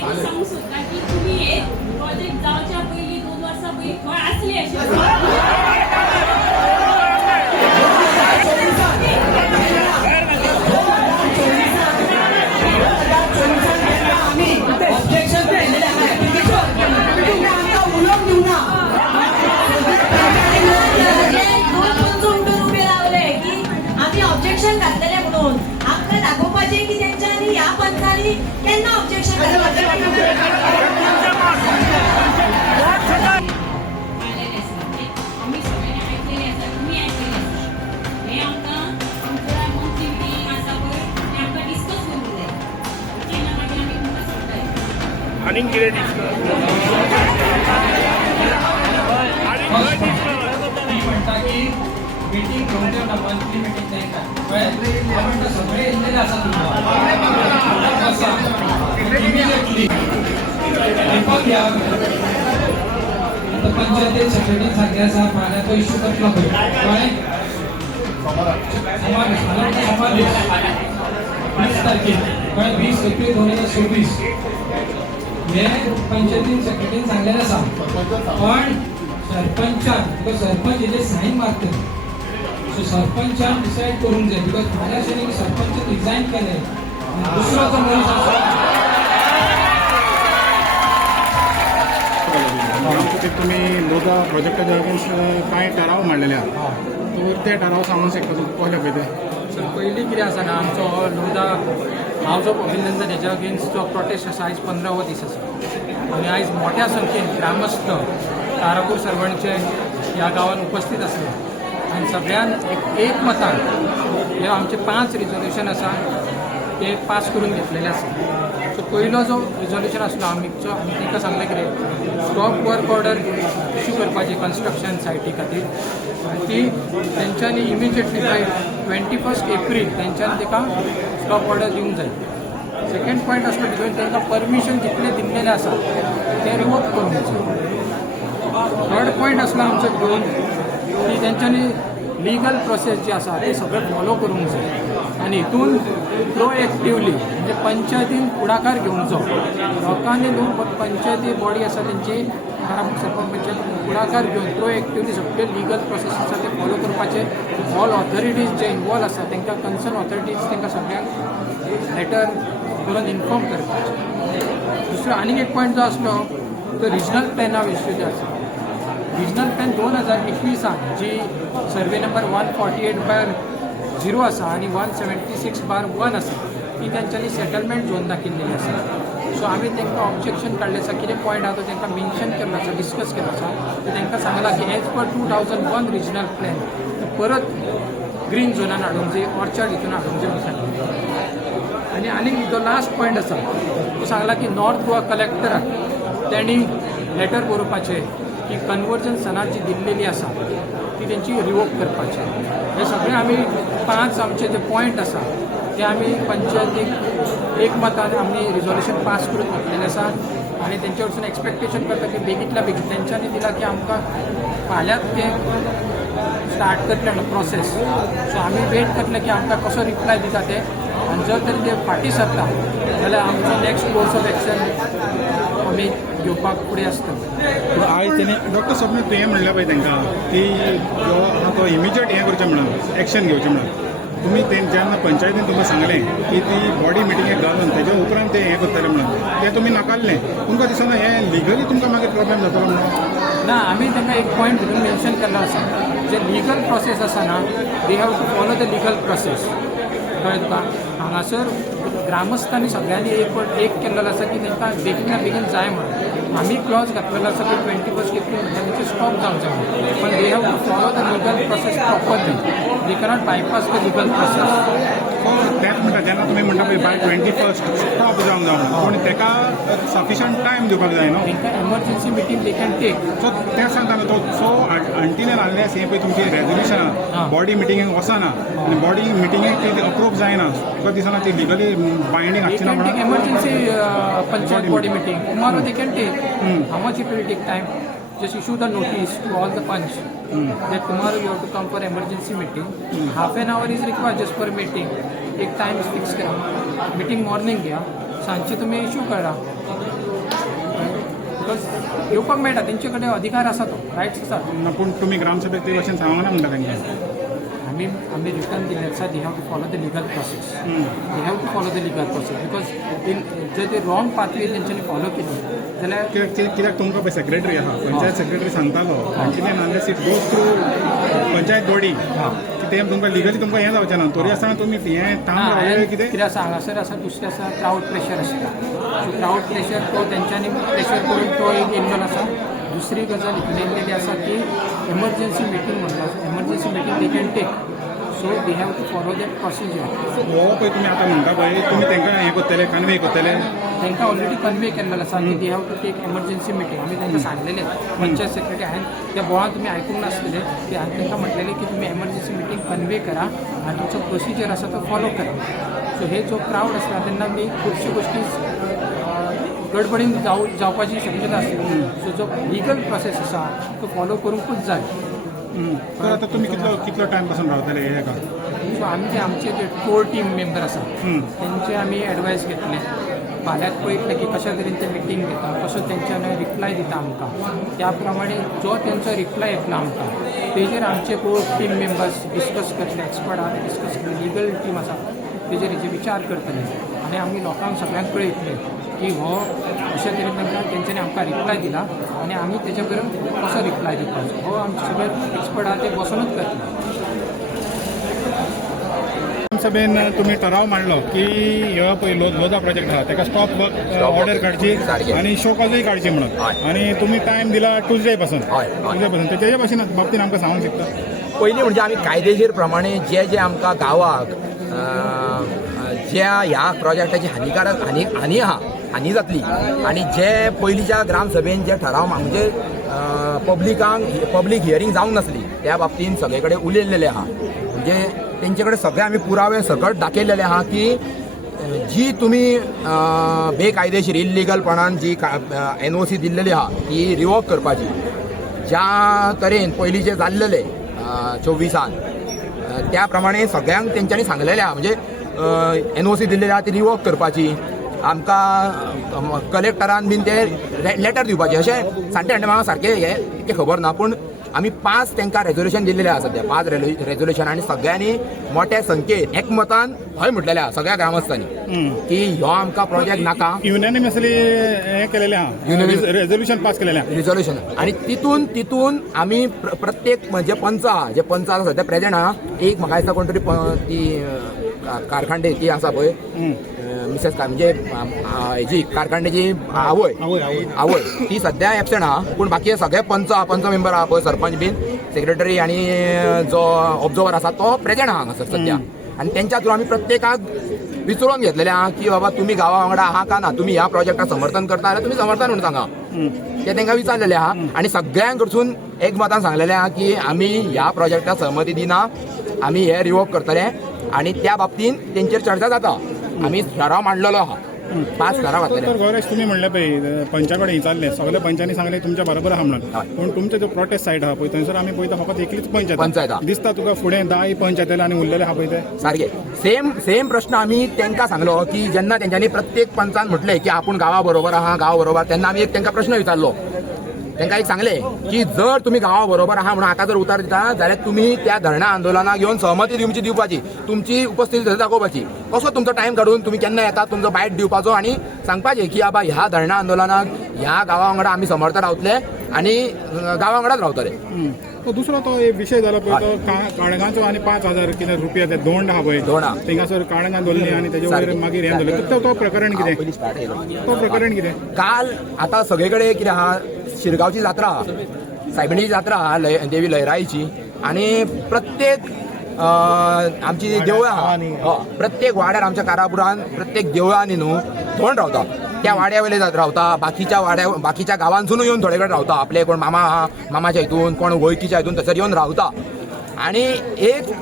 एक सांगू शकता की तुम्ही एक प्रोजेक्ट जावच्या पयलीं 2 वर्सां पयलीं खंय असली अशें ऑब्जेक्शन घातलेले म्हणून आमकां दाखोवपाचे की तेंच्यांनी ह्या पंचांनी केन्ना ऑब्जेक्शन आणि कितें म्हणटा की मीटिंग घेऊन येऊ ना मंथली मीटिंग नाही का आपण सगळे इल्लेले आसा इमिडिएटली रिपोर्ट घ्या पंचायती सेक्रेटरी सांगले आसा फाल्यां तो इश्यू करतलो कळ्ळें समावेश 20 तारखेर कळ्ळें 20 एप्रिल 2024 हे पंचायतीन सेक्रेटरीन सांगलेलें आसा पण सरपंचान तुका सरपंच हेजे साईन मारतले सो सरपंचान डिसायड करूंक जाय बिकॉज फाल्यां अशें सरपंच रिजायन केले दुसरो जो मनीस तुम्ही लोधा प्रोजेक्टाच्या अगेन्स्ट कांय ठराव मांडलेले आहात तर ते ठराव सांगूंक शकता पयले पळय ते पयलीं कितें आसा ना आमचो लोधा हाऊस ऑफ अभिनंदन हेच्या अगेन्स्ट जो प्रोटेस्ट आसा आयज 15वो दीस आसा आनी आयज मोठ्या संख्येन ग्रामस्थ तारापूर सर्वणचे ह्या गांवांत उपस्थित आसले आनी सगळ्यान एक मतान हे आमचे 5 रिजोल्युशन आसा ते पास करून घेतलेले आसा सो पयलो जो रिजोल्युशन आसलो आमी तांकां सांगलें कितें स्टॉप वर्क ऑर्डर इश्यू करपाची कन्स्ट्रक्शन सायटी खातीर ती तेंच्यांनी इमिजिएटली बाय 21 एप्रील तेंच्यांनी ताका स्टॉप ऑर्डर दिवंक जाय सेकंड पॉयंट आसलो भितर तांकां परमिशन जितलें दिल्लेलें आसा तें रिवोक करूंक जाय थर्ड पॉयंट आसलो आमचो घेवन की तेंच्यांनी लिगल प्रोसेस जी आसा ते सगळें फॉलो करूंक जाय आनी हितून प्रोएक्टिवली म्हणजे पंचायतीन फुडाकार घेवचो लोकांनी पंचायती बॉडी आसा तेंची सरपंच पंचायत फुडाकार घेवन प्रोएक्टिवली सगळे लिगल प्रोसेस आसा ते फॉलो करपाचे ऑल ऑथॉरिटीज जे इनवॉल्व आसा तांकां कन्सर्न ऑथॉरिटीज तांकां सगळ्यांक लेटर करून इन्फॉर्म करपाचे दुसरो आनीक एक पॉयंट जो आसलो तो रिजनल प्लॅना विशीं जो आसा रिजनल प्लॅन 2021 जी सर्वे नंबर 148/0 आसा आनी 176/1 आसा ती तेंच्यांनी सेटलमेंट झोन दाखिल्लेली आसा सो आमी तांकां ऑब्जेक्शन काडलें आसा कितें पॉयंट आसा तो तांकां मेन्शन केल्लो आसा डिस्कस केलो आसा तर तांकां सांगलां की एज पर 2001 रिजनल प्लॅन परत ग्रीन झोनान हाडूंक जाय ऑर्चर्ड हितून हाडूंक जाय म्हणून सांगलें आनी जो लास्ट पॉयंट आसा तो सांगला की नॉर्थ गोवा कलेक्टराक तेणी लेटर बरोवपाचें की कन्वर्जन सनार जी दिल्लेली आसा ती तेंची रिवोक करपाची हे सगळे आमी 5 आमचे जे पॉयंट आसा ते आमी पंचायतीक एकमतान आमी रिजोल्युशन पास करून घेतलेलें आसा आनी तेंचे कडसून एक्सपेक्टेशन करता की बेगींतल्या बेगीन तेंच्यांनी दिला की आमकां फाल्यांच ते स्टार्ट करतले म्हणून प्रोसेस सो आमी वेट करतले की आमकां कसो रिप्लाय दिता ते आनी जर तरी ते फाटीं सरता जाल्यार आमचो नेक्स्ट कोर्स ऑफ एक्शन आमी घेवपाक फुडें आसता आयज तेणे डॉक्टर स्वप्न तुवें म्हणलें पळय तांकां की जो आहा तो इमिजिएट हें करचें म्हणून एक्शन घेवचें म्हणून तुमी जेन्ना पंचायतीन तुमकां सांगलें की ती बॉडी मिटिंगेक घालून तेज्या उपरांत ते हें करतले म्हणून तें तुमी नाकारलें तुमकां दिसना हें लिगली तुमकां मागीर प्रॉब्लेम जातलो म्हणून ना आमी तांकां एक पॉयंट भितर मेन्शन केल्लो आसा जे लिगल प्रोसेस आसा ना we have to follow the legal process कळ्ळें तुका हांगासर ग्रामस्थांनी सगळ्यांनी एक केल्लो आसा की तांकां बेगीन बेगीन जाय म्हणून आमी क्लॉज घातलेलो आसा की 21 एप्रील म्हणटा तेंचे स्टॉप जावंक जाय पण we have to follow the legal process properly we cannot bypass the legal process तेंच म्हणटा जेन्ना तुमी म्हणटा पळय बाय 21 स्टॉप जावंक जावना पूण ताका सफिशंट टायम दिवपाक जाय न्हू तांकां emergency meeting they can take so तें सांगता न्हू तो सो अंटिल अनलेस हें पळय तुमची रेजोल्युशनां बॉडी मिटिंगेक वचना आनी बॉडी मिटिंगेक ती अप्रूव जायना तुका दिसना ती लिगली बायंडींग आसची ना म्हणून emergency panchayat body meeting tomorrow they can take how much it will take time just issue the notice to all the punch that tomorrow you have to come for emergency meeting half an hour is required just for a meeting एक time fix करा meeting morning घ्या सांजची तुमी issue करा because येवपाक मेळटा तेंचे कडेन अधिकार आसा तो रायट्स आसा पूण तुमी ग्रामसभेक ते भाशेन सांगना म्हणटा तांकां आमी रिटर्न दिले आसा they have to follow the legal process they have to follow the legal process because जर ते रॉंग पाथवे तेंच्यांनी फॉलो केली जाल्यार कित्याक तुमकां पळय सेक्रेटरी आहा पंचायत सेक्रेटरी सांगतालो कितें नाल्यार it goes through panchayat body कितें तुमकां लिगली तुमकां हें जावचें ना तरी आसतना तुमी हें थांब कितें आसा हांगासर आसा दुसरें आसा क्रावड प्रेशर आसता सो क्रावड प्रेशर तो तेंच्यांनी प्रेशर करून तो एक एंगल आसा दुसरी गजाल इतलेली आसा की एमर्जन्सी मिटींग म्हणटा emergency meeting they can take so they have to follow that procedure हो पळय तुमी आतां म्हणटा पळय तुमी तांकां हें करतले कन्वे करतले तांकां ऑलरेडी कन्वे केल्लेलो आसा की they have to take emergency meeting आमी तांकां सांगलेले पंचायत सेक्रेटरी हांवें त्या बोवान तुमी आयकूंक नासलेले की हांवें तांकां म्हटलेलें की तुमी एमर्जन्सी मिटींग कन्वे करा आनी तुमचो प्रोसिजर आसा तो फॉलो करा सो हे जो क्रावड आसता तेन्ना आमी खुबश्यो गोश्टी गडबडीन जावपाची शक्यता आसली सो जो लिगल प्रोसेस आसा तो फॉलो करूंकूच जाय तर आतां तुमी कितलो टायम पासून रावतले हेका सो आमचे जे कोर टीम मेंबर आसा तेंचे आमी एडवायस घेतले फाल्यांच पळयतले की कशा तरेन ते मिटींग घेता कसो तेंच्यान रिप्लाय दिता आमकां त्या प्रमाणे जो तेंचो रिप्लाय येतलो आमकां तेजेर आमचे कोर टीम मेंबर्स डिस्कस करतले एक्सपर्ट आहा ते डिस्कस करतले लिगल टीम आसा तेजेर हेजे विचार करतले आनी आमी लोकांक सगळ्यांक कळयतले की हो अशा तरेन तांकां तेंच्यांनी आमकां रिप्लाय दिला आनी आमी तेजे बरोबर कसो रिप्लाय दिवपाचो हो आमचे सगळे एक्सपर्ट आहा ते बसूनच करतले सभेन तुम्ही ठराव मांडलो की ह्यो पळय लोधा प्रोजेक्ट आहा ताका स्टॉप वर्क ऑर्डर काडची आनी शो कॉजूय काडची म्हणून आनी तुमी टायम दिला ट्युजडे पासून तेच्या भाशेन बाबतीन आमकां सांगूंक शकता पयलीं म्हणजे आमी कायदेशीर प्रमाणे जे आमकां गांवाक ज्या ह्या प्रोजेक्टाची हानिकारक हानी जातली आनी जे पयलींच्या ग्रामसभेन जे ठराव म्हणजे पब्लीक हियरींग जावंक नासली त्या बाबतीन सगळे कडेन उलयल्लेले आहा म्हणजे तेंचे कडेन सगळे आमी पुरावे सकट दाखयलेले आहा की जी तुमी बेकायदेशीर इल्लिगलपणान जी NOC दिल्लेली आहा ती रिवोक करपाची ज्या तरेन पयलीं जे जाल्लेले 24 त्या प्रमाणे सगळ्यांक तेंच्यांनी सांगलेले आहा म्हणजे NOC दिल्लेली आहा ती रिवोक करपाची आमकां कलेक्टरान बीन ते लेटर दिवपाचें अशें सांगटे म्हाका सारकें हें खबर ना पूण आमी 5 तांकां रेजोल्युशन दिल्लेलें आसा सद्या 5 रेजोल्युशन आनी सगळ्यांनी मोठ्या संख्येन एकमतान हय म्हटलेलें आहा सगळ्या ग्रामस्थांनी की हो आमकां प्रोजेक्ट नाका युनॅनिमसली हें केलेलें आहा रेजोल्युशन पास केलेलें आहा रिजोल्युशन आनी तितून आमी प्रत्येक जे पंच आसा सद्या प्रेजेंट आहा एक म्हाका दिसता कोण तरी ती कारखांडे ती आसा पळय मिसेस म्हणजे हेजी कारखांडेची आवय ती सद्या एबसेंट आहा पूण बाकी सगळे पंच मेंबर आहा पळय सरपंच बीन सेक्रेटरी आनी जो ऑब्जर्वर आसा तो प्रेजेंट आहा हांगासर सद्या आनी तेंच्या थ्रू आमी प्रत्येकाक विचारून घेतलेले आहा की बाबा तुमी गांवा वांगडा आहा का ना तुमी ह्या प्रोजेक्टाक समर्थन करता जाल्यार तुमी समर्थन म्हणून सांगा ते तांकां विचारलेले आहा आनी सगळ्यांक कडसून एकमतान सांगलेले आहा की आमी ह्या प्रोजेक्टाक सहमती दिना आमी हे रिवोक करतले आनी त्या बाबतीन तेंचेर चर्चा जाता आमी ठराव मांडलेलो आहा 5 ठराव घातलेले गौरेश तुम्ही म्हणले पळय पंचा कडेन विचारले सगळ्या पंचांनी सांगले तुमच्या बरोबर आहा म्हणून पूण तुमचे जो प्रोटेस्ट सायड आहा पळय थंयसर आमी पळयता फकत एकलीच पंचायत दिसता तुका फुडें 10 पंचायत येयले आनी उरलेले आहा पळय ते सारखे सेम प्रश्न आमी तांकां सांगलो की जेन्ना तेंच्यांनी प्रत्येक पंचान म्हटले की आपूण गांवा बरोबर आहा गांवा बरोबर तेन्ना आमी एक तांकां प्रश्न विचारलो तांकां एक सांगले की जर तुमी गांवा बरोबर आहा म्हणून आतां जर उतर दिता जाल्यार तुमी त्या धरणा आंदोलनाक येवन सहमती दिवपाची तुमची उपस्थिती थंय दाखोवपाची कसो तुमचो टायम काडून तुमी केन्ना येता तुमचो बायट दिवपाचो आनी सांगपाचें की बाबा ह्या धरणा आंदोलनाक ह्या गांवा वांगडा आमी समर्थ रावतले आनी गांवा वांगडाच रावतले तो दुसरो तो एक विशय जालो पळय तो काळंगाचो आनी 5,000 कितें रुपया ते दोंड आहा पळय थिंगासर काळंगान दवरली आनी तेजे वयर मागीर हें दवरलें तो प्रकरण कितें काल आतां सगळे कडेन कितें आहा शिरगांवची जात्रा सायबिणीची जात्रा आहा देवी लयराईची आनी प्रत्येक आमची देवळां आहा प्रत्येक वाड्यार आमच्या कारापुरान प्रत्येक देवळांनी न्हू धोंड रावता त्या वाड्या वयले रावता बाकीच्या गांवांतसून येवन थोडे कडेन रावता आपले कोण मामा आहा मामाच्या हितून कोण वळखीच्या हितून थंयसर येवन रावता आनी एक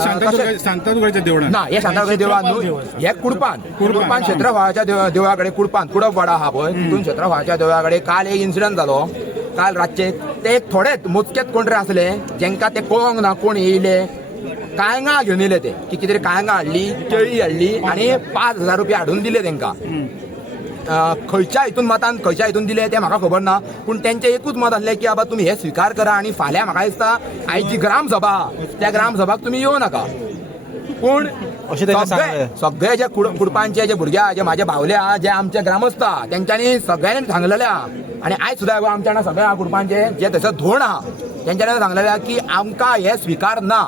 शांतादुर्गाच्या देवळान ना हे शांतादुर्गाच्या देवळान न्हू हे कुडपान क्षेत्रफळाच्या देवळा कडेन कुडप वाडा आहा पळय तितून क्षेत्रफळाच्या देवळा कडेन काल एक इन्सिडंट जालो काल रातचे ते थोडेच मोजकेच कोण तरी आसले जेंकां ते कळोंक ना कोण येयले काळंगा घेऊन येले ते की कितें काळंगा हाडली केळी हाडली आणि 5,000 रुपया हाडून दिले तांकां. खंयच्या हितून मतान खंयच्या हितून दिले ते म्हाका खबर ना, पूण तेंचें एकूच मत आसलें की बाबा तुमी हे स्विकार करा आणि फाल्यां म्हाका दिसता आयज जी ग्रामसभा त्या ग्रामसभाक तुमी येवं नाका. पूण सगळे जे कुडपांचे जे भुरगे जे म्हाजे भावल्या जे आमचे ग्रामस्थ आहा तेंच्यांनी सगळ्यांनी सांगलेले आहा आनी आयज सुद्दां आमच्या सगळ्या कुडपांचे जे थंयसर धोण आहा तेंच्यांनी सांगलेले आहा की आमकां हे स्विकार ना.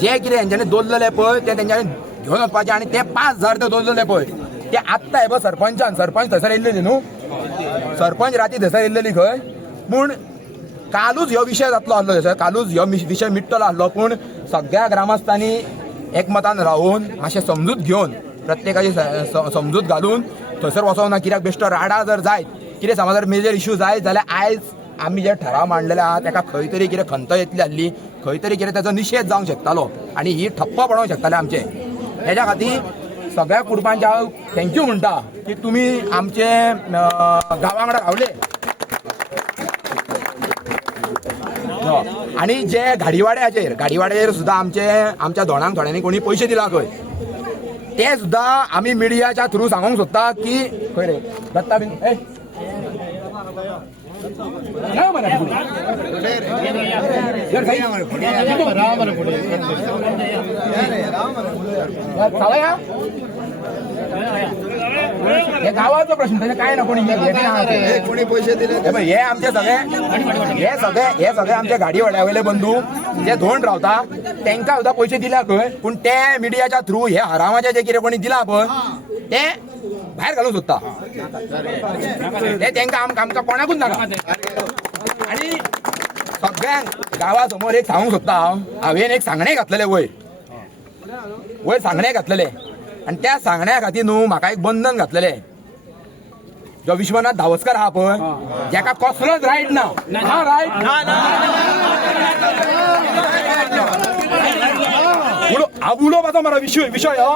जे कितें तेंच्यांनी दवरलेले पळय ते तेंच्यांनी घेवन वचपाचें आनी ते 5,000 ते दवरलेले पळय ते आत्ता हे सरपंच थंयसर येयल्लेली न्हू, सरपंच राती थंयसर येयल्लेली खंय. पूण कालूच हो विशय जातलो आसलो थंयसर, कालूच हो विशय मिटतलो आसलो. पूण सगळ्या ग्रामस्थांनी एकमतान रावून मातशें समजूत घेवन प्रत्येकाची समजूत घालून थंयसर वचोंक ना. कित्याक बेश्टो राडा जर जायत कितें समज जर मेजर इश्यू जायत जाल्यार आयज आमी जे ठराव मांडलेले आहा ताका खंय तरी कितें खंत येतली आसली, खंय तरी कितें ताचो निशेध जावंक शकतालो आनी ही ठप्प पडोवंक शकताले आमचे. हेज्या खातीर सगळ्या कुडपांचे हांव थँक्यू म्हणटा की तुमी आमचे गांवा वांगडा रावले. आणि जे गाडीवाड्याचेर सुद्दां आमच्या धोणांक थोड्यांनी कोणी पयशे दिला खंय ते सुद्दां आमी मिडियाच्या थ्रू सांगूंक सोदता की खंय रे दत्ता बीन हे गावाचो प्रश्न त्याचे काय ना कोणी पैसे दिले हे आमचे सगळे आमचे गाडीवाड्या वयले बंधू जे धोंड रावता तांकां सुद्दां पैसे दिल्या खंय. पूण ते मिडियाच्या थ्रू हे हरामाचे जे कितें कोणी दिला पळय ते भायर घालूंक सोदता ते तांकां आमकां कोणाकूच नाका. आनी सगळ्यांक गांवा समोर एक सांगूंक सोदता हांवें एक सांगणें घातलेलें वयर सांगणें घातलेलें आनी त्या सांगण्या खातीर न्हू म्हाका एक बंधन घातलेलें. जो विश्वनाथ धावस्कर आहा पळय जाका कसलोच रायट ना उलोवपाचो मरो विशय हो.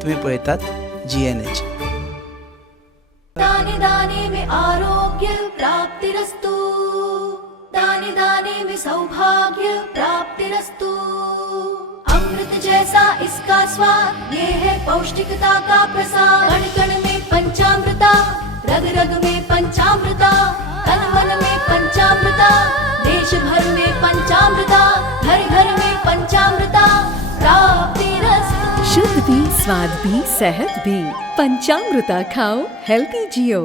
तुम्ही पळयतात GNH. दाने दाने में आरोग्य प्राप्तिरस्तु, दाने दाने में सौभाग्य प्राप्तिरस्तु. अमृत जैसा इसका स्वाद, ये है पौष्टिकता का प्रसाद. कण कण में पंचामृता, रग रग में पंचामृता, तन मन में पंचामृता, देश भर में पंचामृता, घर घर में पंचामृता प्राप्तिरस्तु. शुद्ध भी, स्वाद भी, सेहत भी. पंचामृता खाओ, हेल्थी जियो.